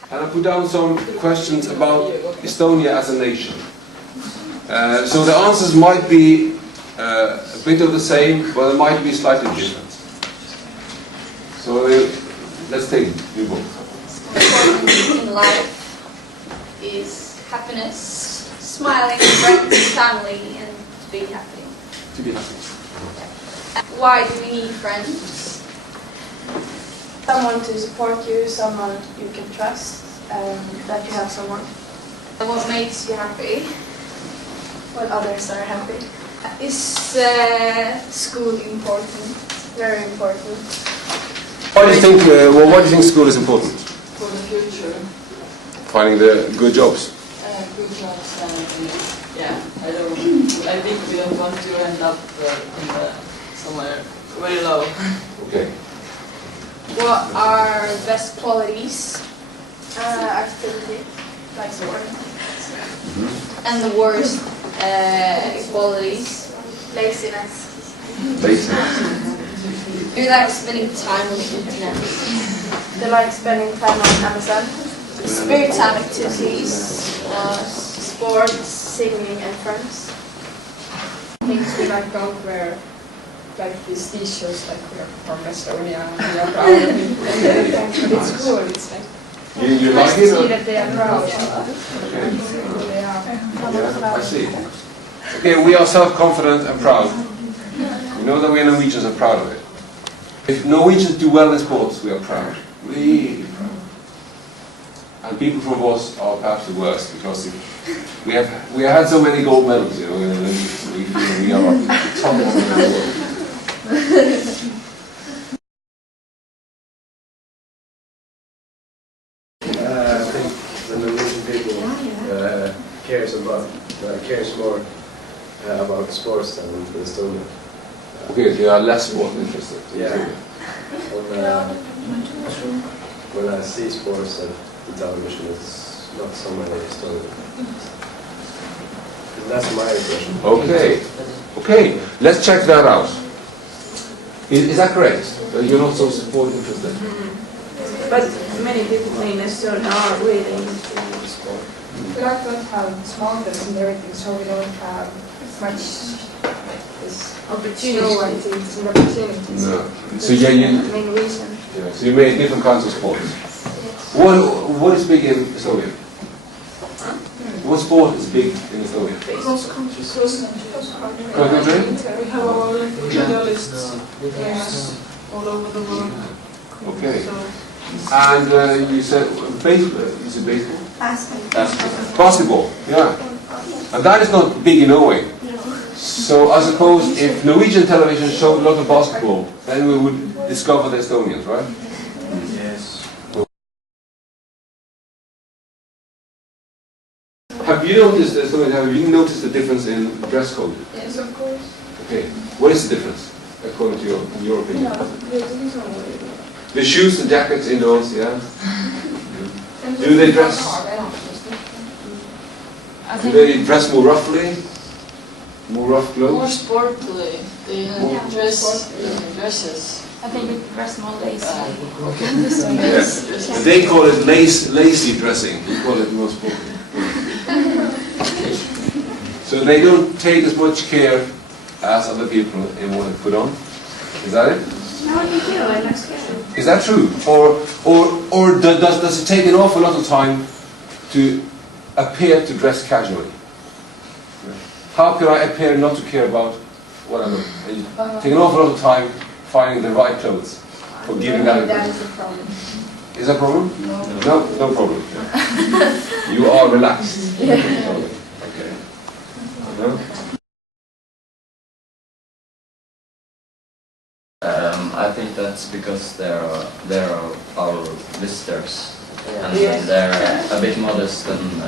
And I put down some questions about Estonia as a nation. So the answers might be a bit of the same, but they might be slightly different. So let's take you both. In life is happiness, smiling, friends, family, and to be happy. To be happy. Why do we need friends? Someone to support you, someone you can trust, that you have someone. What makes you happy? When others are happy. Is school important? Very important. Why do you think? Why do you think school is important? For the future, Finding the good jobs. good jobs and yeah, I think we don't want to end up somewhere very low. Okay. What are the best qualities Activity, like sport. and the worst qualities? Laziness. Laziness. Do you like spending time on the internet? They like spending time on Amazon. Spare time activities? Sports, singing, and friends. Things we like out were like these t-shirts, like we are from Estonia, we are proud of it. But it's cool, it's like You nice like to it? see Or? that they are proud. Okay. They are. Yeah, I see. Okay, we are self-confident and proud. We know that we Norwegians are proud of it. If Norwegians do well in sports, we are proud. Really proud. And people from Voss are perhaps the worst because we have had so many gold medals, you know, and we feel we are the top of the world. I think the Norwegian people cares more about sports than the Estonia. Okay, they are less sport interested. Yeah. When I see sports at the television, it's not so many Estonian. That's my impression. Okay, okay, let's check that out. Is that correct? You're not so sport interested? But many people in Estonia are really into sport. But I don't have mountains and everything, so we don't have much this opportunities and opportunities. No. So yeah, That's the main reason. yeah, so you made different kinds of sports. What is big in Estonia? What sport is big in Estonia? Cross country. Cross country? We have our Olympic medalists all over the world. Okay. So And you said baseball. Is it baseball? Basketball. Yeah. And that is not big in Norway. So I suppose if Norwegian television showed a lot of basketball, then we would discover the Estonians, right? Yes. Have you noticed, have you noticed the difference in dress code? Yes, of course. Okay. What is the difference, according to your opinion? The shoes, the jackets indoors, yeah? Do they dress? Do they dress more roughly? More rough more clothes? sportly, they dress dresses. I think we dress more lazy. Yes. They call it lazy dressing. We call it more sporty. So they don't take as much care as other people in what they put on. Is that it? No, you do. I like scared. Is that true? Or does it take an awful lot of time to appear to dress casually? How can I appear not to care about what I'm doing? Take an awful lot of time finding the right clothes for giving that That impression. is the problem. Is that a problem? No problem. You are relaxed. Okay. No? I think that's because they're our visitors, and Yes. they're a bit modest, and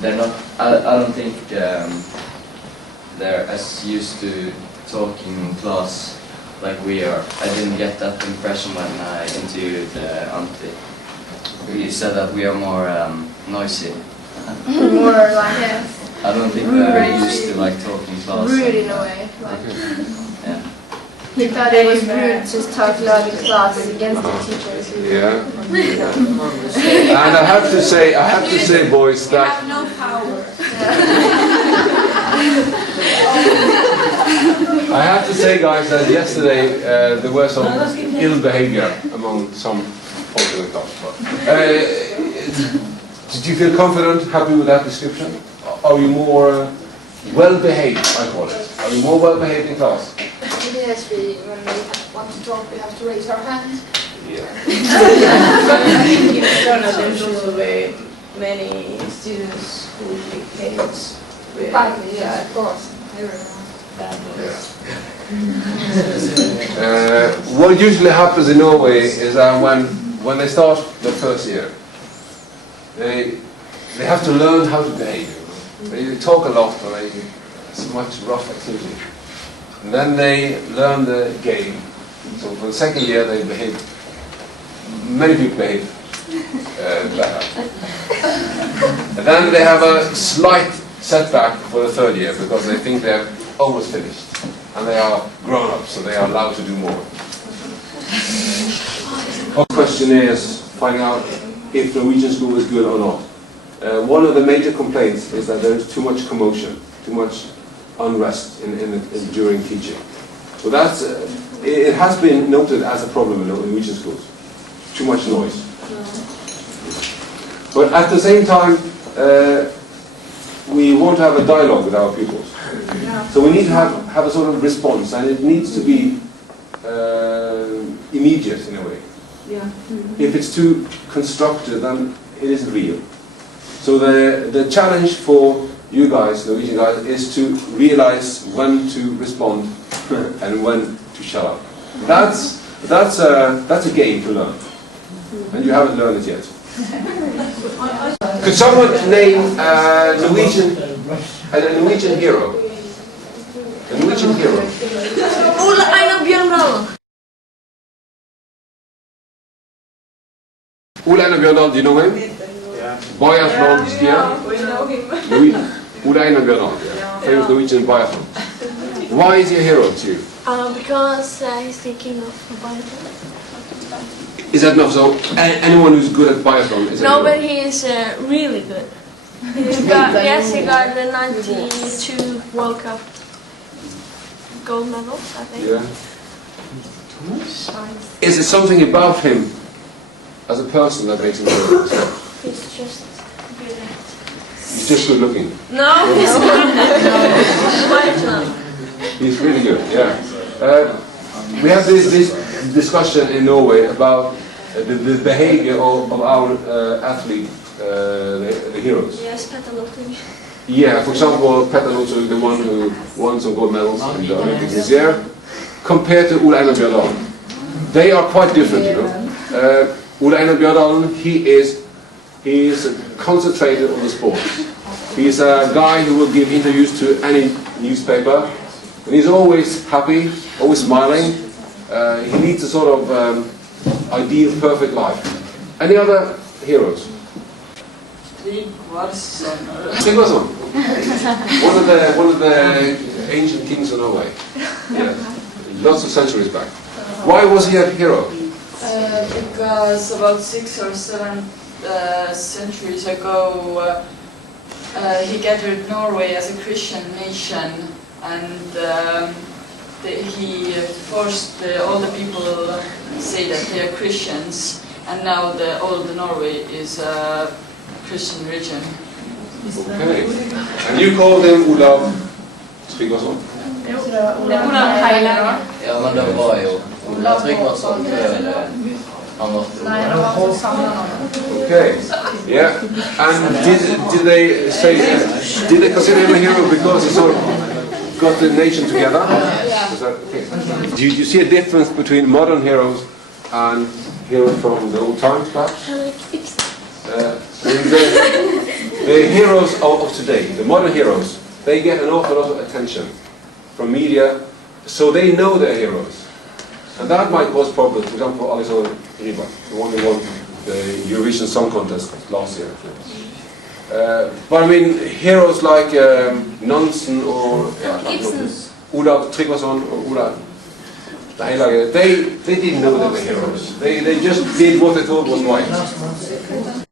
they're not. I don't think they're as used to talking in class like we are. I didn't get that impression when I interviewed Antti. He said that we are more noisy. More like I don't think they're used to like talking in class. rude in a way. Like, Okay. Yeah. He thought it was rude to talk loud in class against the teachers. Yeah. And I have to say, boys, You that have no power. I have to say, guys, that yesterday there were some ill behavior among some folks in the class. Did you feel confident, happy with that description? Are you more well-behaved, I call it? Are you more well-behaved in class? Yes, when we want to talk, we have to raise our hands. Yeah. But I think in Ghana there's also very many students who behave Partly, yeah, of course. What usually happens in Norway is that when they start the first year, they have to learn how to behave. They talk a lot, or it's much rough activity. And then they learn the game. So for the second year they behave, many people behave better. And then they have a slight setback for the third year because they think they're almost finished. And they are grown up, so they are allowed to do more. Our question is finding out if Norwegian school is good or not. One of the major complaints is that there is too much commotion, too much unrest during teaching. So that's, it has been noted as a problem in Norwegian schools. Too much noise. But at the same time, we want to have a dialogue with our pupils. So we need to have a sort of response, and it needs to be immediate in a way. If it's too constructive, then it isn't real. So the challenge for you guys, Norwegian guys, is to realize when to respond and when to shut up. That's a game to learn, and you haven't learned it yet. Could someone name a Norwegian hero? A Norwegian hero. Ole Einar Bjørndalen. Ole Einar Bjørndalen, do you know him? Biathlon skier. we know him. Ole Einar Bjørndalen, famous Norwegian biathlon. Why is he a hero to you? Because he's thinking of the Bible. Is that not so? Anyone who's good at biathlon is a No, hero? but he is really good. He got the 92 World Cup gold medals, I think. Yeah. Is it something about him as a person that makes him a hero? He's just good at... He's just good looking. No, he's good at biathlon. He's really good, yeah. We have this discussion in Norway about the behavior of our athletes, the heroes. Yes, Petter Northug. Yeah, for example, Petter Northug, the one who won some gold medals in the Olympics this year, compared to Ole Einar Bjørndalen. They are quite different, you know. Ole Einar Bjørndalen, he is concentrated on the sport. He's a guy who will give interviews to any newspaper, and he's always happy, always smiling. He leads a sort of ideal, perfect life. Any other heroes? Sigvarsson. One of the ancient kings of Norway. Yeah. Lots of centuries back. Why was he a hero? Because about 6 or 7 centuries ago, he gathered Norway as a Christian nation, and he forced all the people to say that they are Christians, and now all the Norway is a Christian region. Okay. And you called him Olav Tryggvason? Ja, men det var jo Ola Tryggvason før han var Okay. Yeah. And did they say did they consider him a hero because he sort of got the nation together? Is that okay? Do you see a difference between modern heroes and heroes from the old times, perhaps? The heroes of today, the modern heroes, they get an awful lot of attention from media, so they know they're heroes. And that might cause problems. For example, Alexander Rybak, the one who won the Eurovision Song Contest last year. But I mean, heroes like Nansen or Olav Tryggvason or Olav, They didn't know they were heroes. They just did what they thought was right.